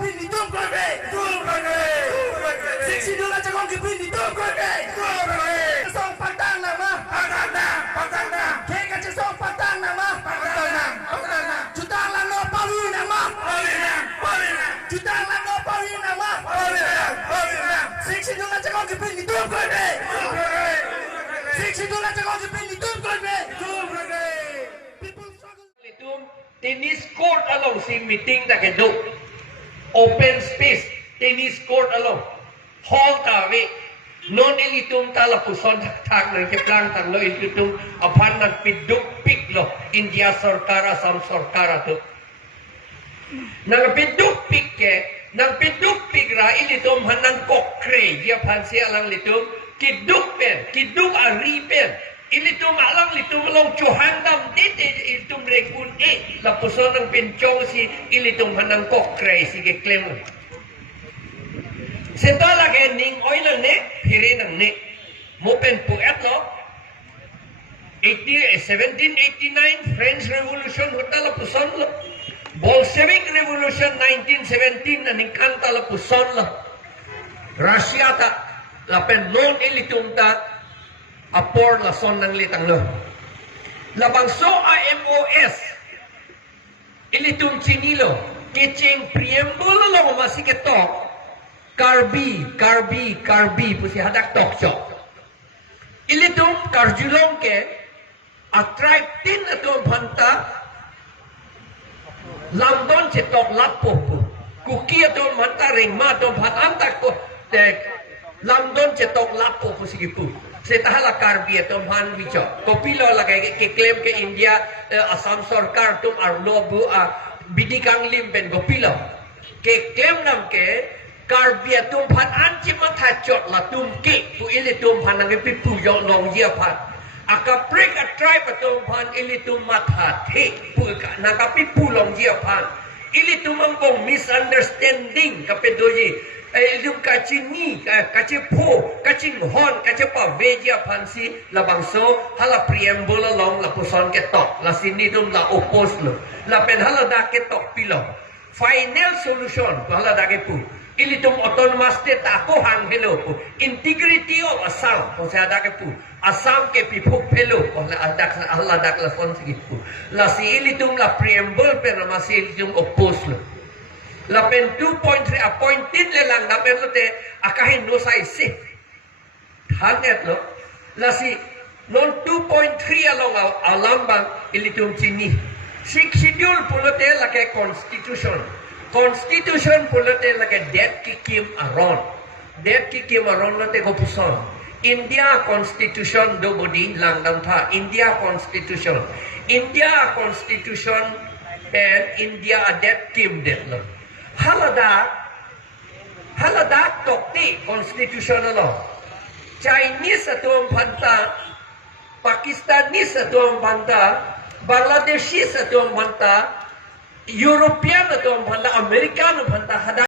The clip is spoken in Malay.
kipindi tumkorbe siksi dula cakong kipindi tumkorbe song patang nama keka song patang nama jutang lano pawi nama jutang lano pawi nama siksi dula cakong kipindi tumkorbe siksi dula cakong kipindi tumkorbe Tennis court along si meeting ta kedo. Open space tennis court along. Hall tawi. Non ilitum tala puson tak nang keplang tang lo ilitum apan nang piduk pik lo India sarkara sam sarkara tu. Nang piduk pik ke nang piduk pik ra ilitum hanang kokre dia pansi alang litum kiduk ari pen. Ini tu malang litum long cuhandam dite itum rekun la puson ng pincong si ilitum hanang kokre si ke klem. Seto lagi ning oil ne piri nang ne mo pen pu etlo 1789 French Revolution hota la puson lo Bolshevik Revolution 1917 na ningkanta la puson lo Russia ta la pen non ilitum ta apor la son ng litang lo. Labangso AMOS ilitum chinilo kiching preamble lo masiketok karbi pusi hadak tokso. Ilitum karjulong ke attractin atom banta lambon cetok lapo kuki atom banta ring ma atom banta ko tek lambon cetok lapo pusi gipu. Setahala karbi atom han bicho kopilo lagay ke claim ke India Assam sarkar tum arlobu bidikang limpen kopilo ke claim nam ke karbi atom han anchi mathachot la tum ke pu ili tum han nang pipu yo long dia phat aka break a tribe atom han ili tum matha the pu nang pipu long dia phat ili tum ambong misunderstanding kapedoji ilum kacini kacepo kacing hon kacepa veja pansi labangso hala preamble long la puson ketok la sini dum la oppose lo la pen hala da ketok pilo final solution hala da kepu ilitum autonomous state ako hang hello integrity of Assam ko sa da kepu Assam ke pipuk pelo hala da la son sigipu la si ilitum la preamble pero masih ilitum oppose lo Lapen 2.3 appointed le lang napen lo te akahin no sa isi. Hanet lo. Lasi non 2.3 along alambang ilitum chini. Sik schedule pulote lake constitution. Constitution pulote lake dead kikim aron. Dead kikim aron lo te gopuson. India constitution do bodi lang dam tha. India constitution and India a dead kim det lo. Halada tokti constitutional law. Chinese atom banta, Pakistanis atom banta, Bangladeshis atom banta, European atom banta, American banta hada